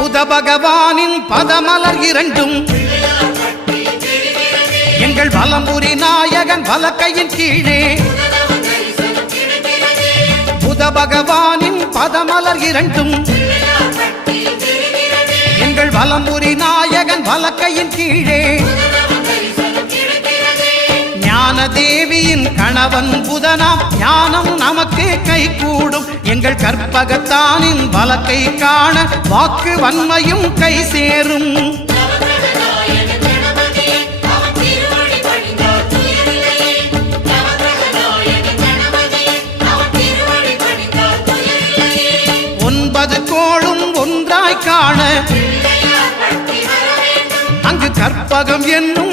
புத பகவானின் பதமலர் இரண்டும் எங்கள் வலம்புரி நாயகன் வலக்கையின் கீழே புத பகவானின் பதமலர் இரண்டும் எங்கள் வலம்புரி நாயகன் வலக்கையின் கீழே ஞான தேவியின் கணவன் புதனாம் ஞானம் நமக்கு கை கூடும் எங்கள் கற்பகத்தானின் வலக்கை காண வாக்கு வன்மையும் கை சேரும் கோளும் ஒன்றாய் காண அங்கு கற்பகம் என்னும்